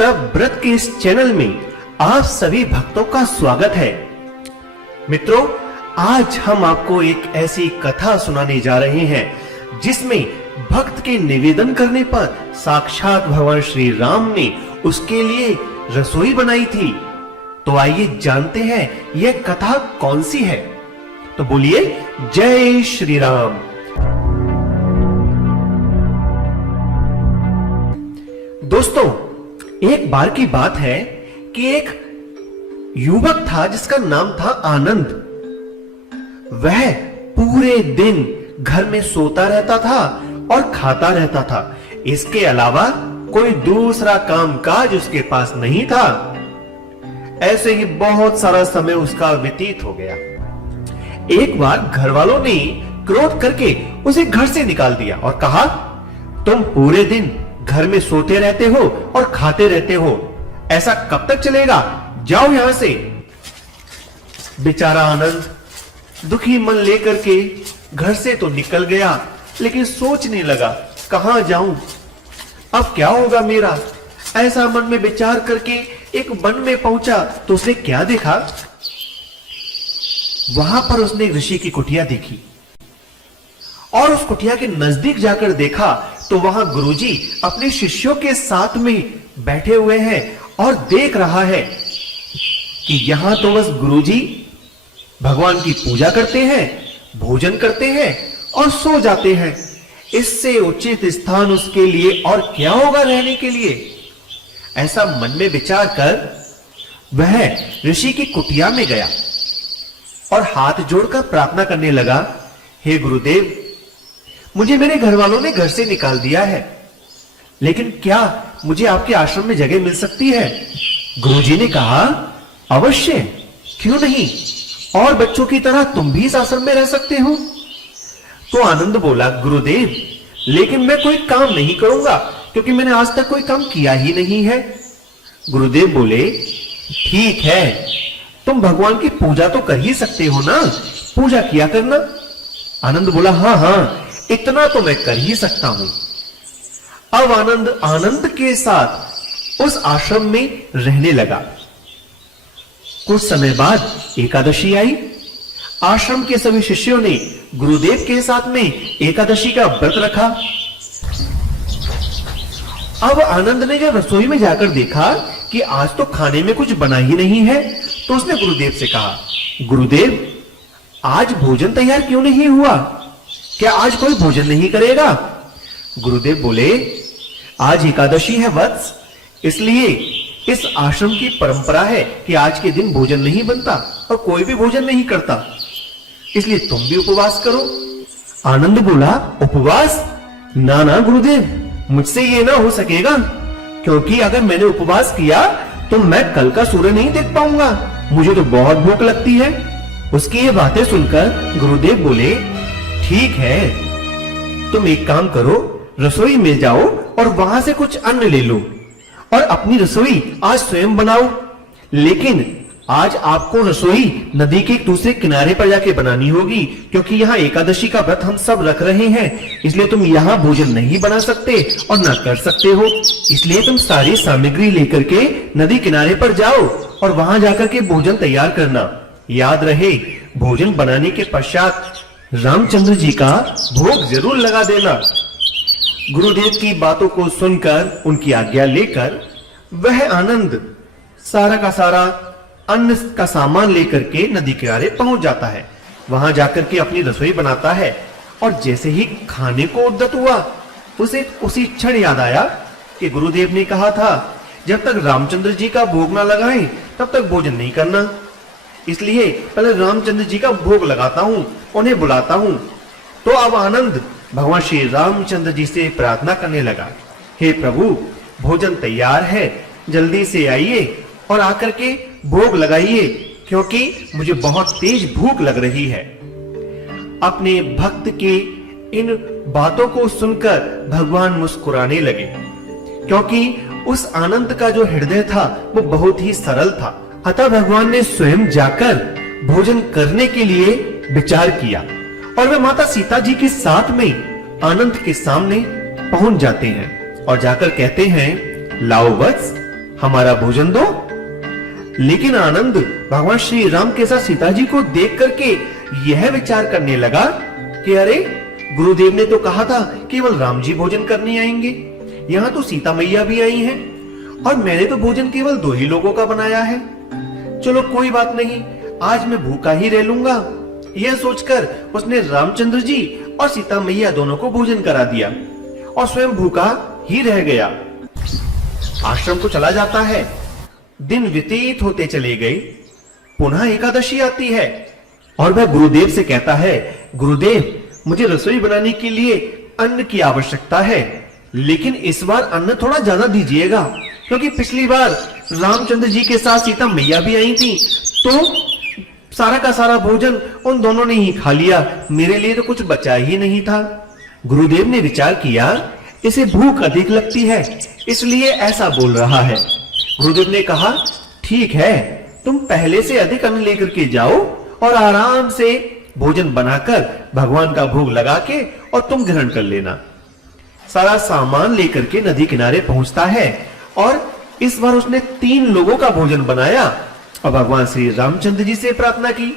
तब व्रत के इस चैनल में आप सभी भक्तों का स्वागत है। मित्रों, आज हम आपको एक ऐसी कथा सुनाने जा रहे हैं जिसमें भक्त के निवेदन करने पर साक्षात भगवान श्री राम ने उसके लिए रसोई बनाई थी। तो आइए जानते हैं यह कथा कौन सी है। तो बोलिए जय श्री राम। दोस्तों, एक बार की बात है कि एक युवक था जिसका नाम था आनंद। वह पूरे दिन घर में सोता रहता था और खाता रहता था। इसके अलावा कोई दूसरा कामकाज उसके पास नहीं था। ऐसे ही बहुत सारा समय उसका व्यतीत हो गया। एक बार घर वालों ने क्रोध करके उसे घर से निकाल दिया और कहा, तुम पूरे दिन घर में सोते रहते हो और खाते रहते हो, ऐसा कब तक चलेगा? जाओ यहां से। बेचारा आनंद दुखी मन लेकर के घर से तो निकल गया, लेकिन सोचने लगा कहां जाऊं, अब क्या होगा मेरा। ऐसा मन में विचार करके एक वन में पहुंचा तो उसने क्या देखा, वहां पर उसने ऋषि की कुटिया देखी और उस कुटिया के नजदीक जाकर देखा तो वहां गुरुजी अपने शिष्यों के साथ में बैठे हुए हैं और देख रहा है कि यहां तो बस गुरुजी भगवान की पूजा करते हैं, भोजन करते हैं और सो जाते हैं। इससे उचित स्थान उसके लिए और क्या होगा रहने के लिए। ऐसा मन में विचार कर वह ऋषि की कुटिया में गया और हाथ जोड़कर प्रार्थना करने लगा, हे गुरुदेव, मुझे मेरे घर वालों ने घर से निकाल दिया है, लेकिन क्या मुझे आपके आश्रम में जगह मिल सकती है? गुरुजी ने कहा, अवश्य, क्यों नहीं, और बच्चों की तरह तुम भी इस आश्रम में रह सकते हो। तो आनंद बोला, गुरुदेव, लेकिन मैं कोई काम नहीं करूंगा क्योंकि मैंने आज तक कोई काम किया ही नहीं है। गुरुदेव बोले, ठीक है, तुम भगवान की पूजा तो कर ही सकते हो ना, पूजा किया करना। आनंद बोला, हाँ हाँ, इतना तो मैं कर ही सकता हूं। अब आनंद के साथ उस आश्रम में रहने लगा। कुछ समय बाद एकादशी आई। आश्रम के सभी शिष्यों ने गुरुदेव के साथ में एकादशी का व्रत रखा। अब आनंद ने जब रसोई में जाकर देखा कि आज तो खाने में कुछ बना ही नहीं है, तो उसने गुरुदेव से कहा, गुरुदेव, आज भोजन तैयार क्यों नहीं हुआ? क्या आज कोई भोजन नहीं करेगा? गुरुदेव बोले, आज एकादशी है वत्स, इसलिए इस आश्रम की परंपरा है कि आज के दिन भोजन नहीं बनता और कोई भी भोजन नहीं करता, इसलिए तुम भी उपवास करो। आनंद बोला, उपवास? ना ना गुरुदेव, मुझसे ये ना हो सकेगा, क्योंकि अगर मैंने उपवास किया तो मैं कल का सूर्य नहीं देख पाऊंगा, मुझे तो बहुत भूख लगती है। उसकी ये बातें सुनकर गुरुदेव बोले, ठीक है, तुम एक काम करो, रसोई में जाओ और वहां से कुछ अन्न ले लो और अपनी रसोई आज स्वयं बनाओ। लेकिन आज आपको रसोई नदी के एक दूसरे किनारे पर जाके बनानी होगी, क्योंकि यहाँ एकादशी का व्रत हम सब रख रहे हैं, इसलिए तुम यहाँ भोजन नहीं बना सकते और ना कर सकते हो। इसलिए तुम सारी सामग्री लेकर के नदी किनारे पर जाओ और वहां जाकर के भोजन तैयार करना। याद रहे, भोजन बनाने के पश्चात रामचंद्र जी का भोग जरूर लगा देना। गुरुदेव की बातों को सुनकर उनकी आज्ञा लेकर वह आनंद सारा का सारा अन्न का सामान लेकर के नदी किनारे पहुंच जाता है। वहां जाकर के अपनी रसोई बनाता है और जैसे ही खाने को उद्यत हुआ, उसे उसी क्षण याद आया कि गुरुदेव ने कहा था, जब तक रामचंद्र जी का भोग ना लगाएं तब तक भोजन नहीं करना, इसलिए पहले रामचंद्र जी का भोग लगाता हूं, उन्हें बुलाता हूं। तो अब आनंद भगवान श्री रामचंद्र जी से प्रार्थना करने लगा, हे प्रभु, भोजन तैयार है, जल्दी से आइए और आकर के भोग लगाइए, क्योंकि मुझे बहुत तेज भूख लग रही है। अपने भक्त के इन बातों को सुनकर भगवान मुस्कुराने लगे, क्योंकि उस आनंद का जो हृदय था वो बहुत ही सरल था। अतः भगवान ने स्वयं जाकर भोजन करने के लिए विचार किया और वे माता सीता जी के साथ में आनंद के सामने पहुंच जाते हैं और जाकर कहते हैं, लाओ वत्स, हमारा भोजन दो। लेकिन आनंद भगवान श्री राम के साथ सीता जी को देख करके यह विचार करने लगा कि अरे, गुरुदेव ने तो कहा था केवल राम जी भोजन करने आएंगे, यहाँ तो सीता मैया भी आई हैं और मैंने तो भोजन केवल 2 ही लोगों का बनाया है। चलो कोई बात नहीं, आज मैं भूखा ही रह लूंगा। यह सोचकर उसने रामचंद्र जी और सीता मैया दोनों को भोजन करा दिया और स्वयं भूखा ही रह गया। आश्रम को चला जाता है। दिन व्यतीत होते चले गए। पुनः एकादशी आती है और वह गुरुदेव से कहता है, गुरुदेव, मुझे रसोई बनाने के लिए अन्न की आवश्यकता है, लेकिन इस बार अन्न थोड़ा ज्यादा दीजिएगा, क्योंकि पिछली बार रामचंद्र जी के साथ सीता मैया भी आई थी, तो सारा का सारा भोजन उन दोनों ने ही खा लिया, मेरे लिए तो कुछ बचा ही नहीं था। गुरुदेव ने विचार किया, इसे भूख अधिक लगती है, इसलिए ऐसा बोल रहा है। गुरुदेव ने कहा, ठीक है, तुम पहले से अधिक अन्न लेकर के जाओ और आराम से भोजन बनाकर भगवान का भोग लगा के और तुम ग्रहण कर लेना। सारा सामान लेकर के नदी किनारे पहुंचता है और इस बार उसने 3 लोगों का भोजन बनाया और भगवान श्री रामचंद्र जी से प्रार्थना की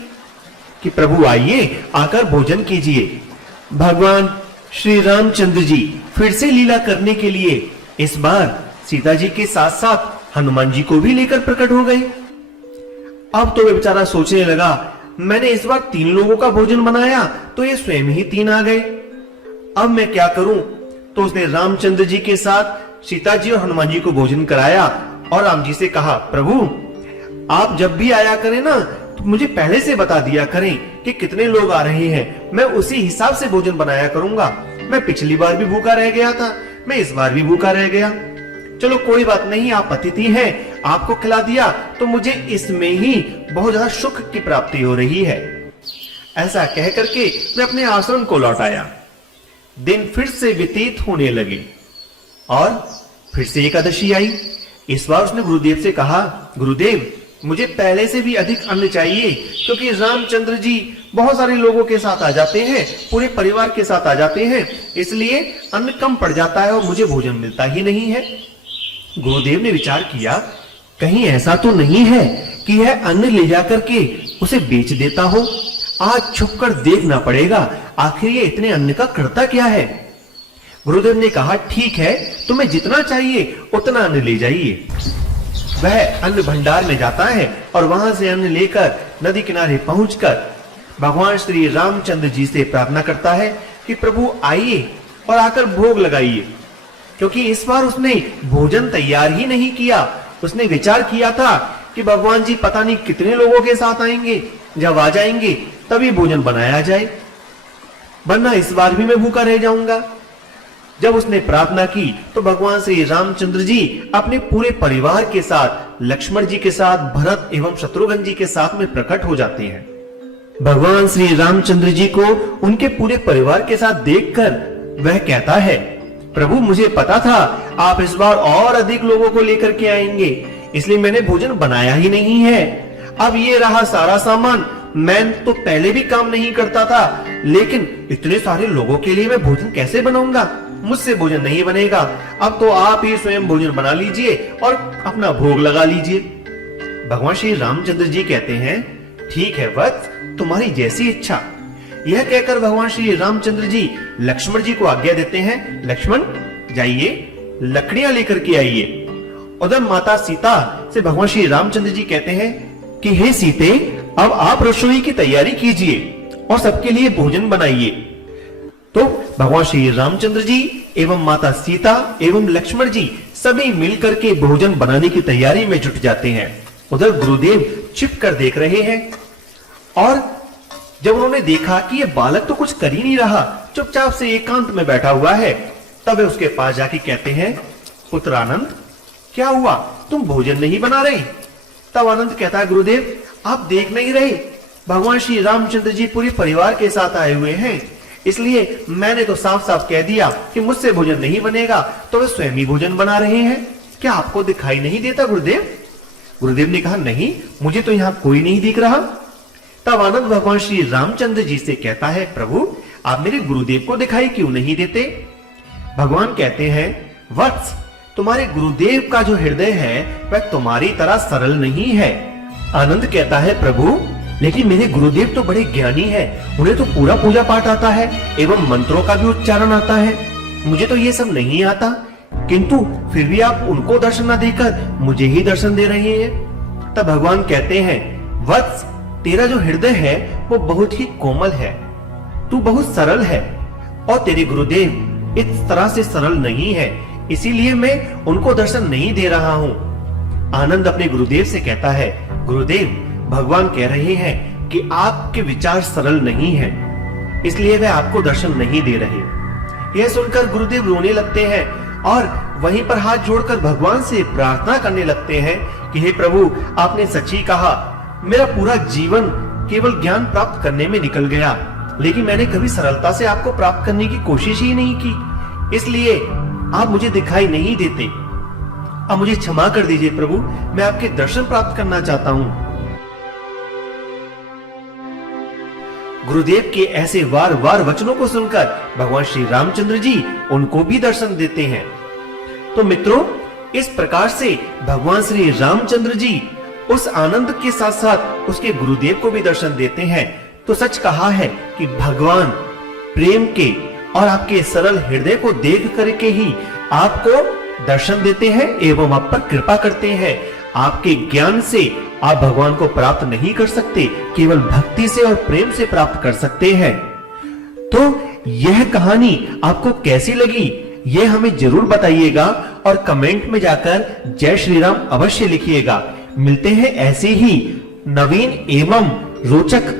कि प्रभु आइए, आकर भोजन कीजिए। भगवान श्री रामचंद्र जी फिर से लीला करने के लिए इस बार सीता जी के साथ साथ हनुमान जी को भी लेकर प्रकट हो गए। अब तो वे बेचारा सोचने लगा, मैंने इस बार 3 लोगों का भोजन बनाया तो ये स्वयं ही 3 आ गए, अब मैं क्या करूं? तो उसने रामचंद्र जी के साथ सीता जी और हनुमान जी को भोजन कराया और राम जी से कहा, प्रभु आप जब भी आया करें ना, तो मुझे पहले से बता दिया करें कि कितने लोग आ रहे हैं, मैं उसी हिसाब से भोजन बनाया करूंगा। मैं पिछली बार भी भूखा रह गया था, मैं इस बार भी भूखा रह गया। चलो कोई बात नहीं, आप अतिथि हैं, आपको खिला दिया तो मुझे इसमें ही बहुत ज्यादा सुख की प्राप्ति हो रही है। ऐसा कह करके मैं अपने आश्रम को लौट आया। दिन फिर से व्यतीत होने लगे और फिर से एकादशी आई। इस बार उसने गुरुदेव से कहा, गुरुदेव मुझे पहले से भी अधिक अन्न चाहिए, क्योंकि रामचंद्र जी बहुत सारे लोगों के साथ आ जाते हैं, पूरे परिवार के साथ आ जाते हैं, इसलिए अन्न कम पड़ जाता है और मुझे भोजन मिलता ही नहीं है। गुरुदेव ने विचार किया, कहीं ऐसा तो नहीं है कि यह अन्न ले जाकर के उसे बेच देता हो। आज छुपकर देखना पड़ेगा, आखिर ये इतने अन्न का करता क्या है। गुरुदेव ने कहा, ठीक है, तुम्हें जितना चाहिए उतना अन्न ले जाइए। वह अन्न भंडार में जाता है और वहां से अन्न लेकर नदी किनारे पहुंचकर भगवान श्री रामचंद्र जी से प्रार्थना करता है कि प्रभु आइए और आकर भोग लगाइए, क्योंकि इस बार उसने भोजन तैयार ही नहीं किया। उसने विचार किया था कि भगवान जी पता नहीं कितने लोगों के साथ आएंगे, जब आ जाएंगे तभी भोजन बनाया जाए, वरना इस बार भी मैं भूखा रह जाऊंगा। जब उसने प्रार्थना की तो भगवान श्री रामचंद्र जी अपने पूरे परिवार के साथ, लक्ष्मण जी के साथ, भरत एवं शत्रुघ्न जी के साथ में प्रकट हो जाते हैं। भगवान श्री रामचंद्र जी को उनके पूरे परिवार के साथ देखकर वह कहता है, प्रभु मुझे पता था आप इस बार और अधिक लोगों को लेकर के आएंगे, इसलिए मैंने भोजन बनाया ही नहीं है। अब ये रहा सारा सामान, मैं तो पहले भी काम नहीं करता था, लेकिन इतने सारे लोगों के लिए मैं भोजन कैसे बनाऊंगा? मुझसे भोजन नहीं बनेगा। अब तो आप ही स्वयं भोजन बना लीजिए और अपना भोग लगा लीजिए। भगवान श्री रामचंद्र जी कहते हैं, ठीक है वत्स, तुम्हारी जैसी इच्छा। यह कहकर भगवान श्री रामचंद्र जी लक्ष्मण जी को आज्ञा देते हैं, लक्ष्मण जाइए लकड़ियां लेकर के आइए। उधर माता सीता से भगवान श्री रामचंद्र जी कहते हैं कि हे सीते, अब आप रसोई की तैयारी कीजिए और सबके लिए भोजन बनाइए। तो भगवान श्री रामचंद्र जी एवं माता सीता एवं लक्ष्मण जी सभी मिलकर के भोजन बनाने की तैयारी में जुट जाते हैं। उधर गुरुदेव छिप कर देख रहे हैं और जब उन्होंने देखा कि ये बालक तो कुछ कर ही नहीं रहा, चुपचाप से एकांत में बैठा हुआ है, तब वे उसके पास जाके कहते हैं, पुत्र आनंद क्या हुआ, तुम भोजन नहीं बना रहे? तब आनंद कहता है, गुरुदेव आप देख नहीं रहे, भगवान श्री रामचंद्र जी पूरे परिवार के साथ आए हुए हैं, इसलिए मैंने तो साफ साफ कह दिया कि मुझसे भोजन नहीं बनेगा, तो वे स्वयं ही भोजन बना रहे हैं। क्या आपको दिखाई नहीं देता गुरुदेव? गुरुदेव ने कहा, नहीं, मुझे तो यहाँ कोई नहीं दिख रहा। तब आनंद भगवान श्री रामचंद्र जी से कहता है, प्रभु आप मेरे गुरुदेव को दिखाई क्यों नहीं देते? भगवान कहते हैं, वत्स तुम्हारे गुरुदेव का जो हृदय है वह तुम्हारी तरह सरल नहीं है। आनंद कहता है, प्रभु लेकिन मेरे गुरुदेव तो बड़े ज्ञानी हैं, उन्हें तो पूरा पूजा पाठ आता है एवं मंत्रों का भी उच्चारण आता है, मुझे तो ये सब नहीं आता, किंतु फिर भी आप उनको दर्शन न देकर मुझे ही दर्शन दे रहे हैं। तब भगवान कहते हैं, वत्स तेरा जो हृदय है वो बहुत ही कोमल है, तू बहुत सरल है और तेरे गुरुदेव इस तरह से सरल नहीं है, इसीलिए मैं उनको दर्शन नहीं दे रहा हूँ। आनंद अपने गुरुदेव से कहता है, गुरुदेव भगवान कह रहे हैं कि आपके विचार सरल नहीं हैं, इसलिए वे आपको दर्शन नहीं दे रहे। यह सुनकर गुरुदेव रोने लगते हैं और वहीं पर हाथ जोड़कर भगवान से प्रार्थना करने लगते हैं कि हे प्रभु, आपने सच ही कहा, मेरा पूरा जीवन केवल ज्ञान प्राप्त करने में निकल गया, लेकिन मैंने कभी सरलता से आपको प्राप्त करने की कोशिश ही नहीं की, इसलिए आप मुझे दिखाई नहीं देते। अब मुझे क्षमा कर दीजिए प्रभु, मैं आपके दर्शन प्राप्त करना चाहता हूँ। गुरुदेव के ऐसे वार वार वचनों को सुनकर भगवान श्री रामचंद्र जी उनको भी दर्शन देते हैं। तो मित्रों, इस प्रकार से भगवान श्री रामचंद्र जी उस आनंद के साथ साथ उसके गुरुदेव को भी दर्शन देते हैं। तो सच कहा है कि भगवान प्रेम के और आपके सरल हृदय को देख करके ही आपको दर्शन देते हैं एवं आप पर कृपा करते हैं। आपके ज्ञान से आप भगवान को प्राप्त नहीं कर सकते, केवल भक्ति से और प्रेम से प्राप्त कर सकते हैं। तो यह कहानी आपको कैसी लगी यह हमें जरूर बताइएगा और कमेंट में जाकर जय श्री राम अवश्य लिखिएगा। मिलते हैं ऐसे ही नवीन एवं रोचक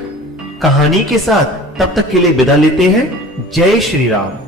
कहानी के साथ, तब तक के लिए विदा लेते हैं। जय श्री राम।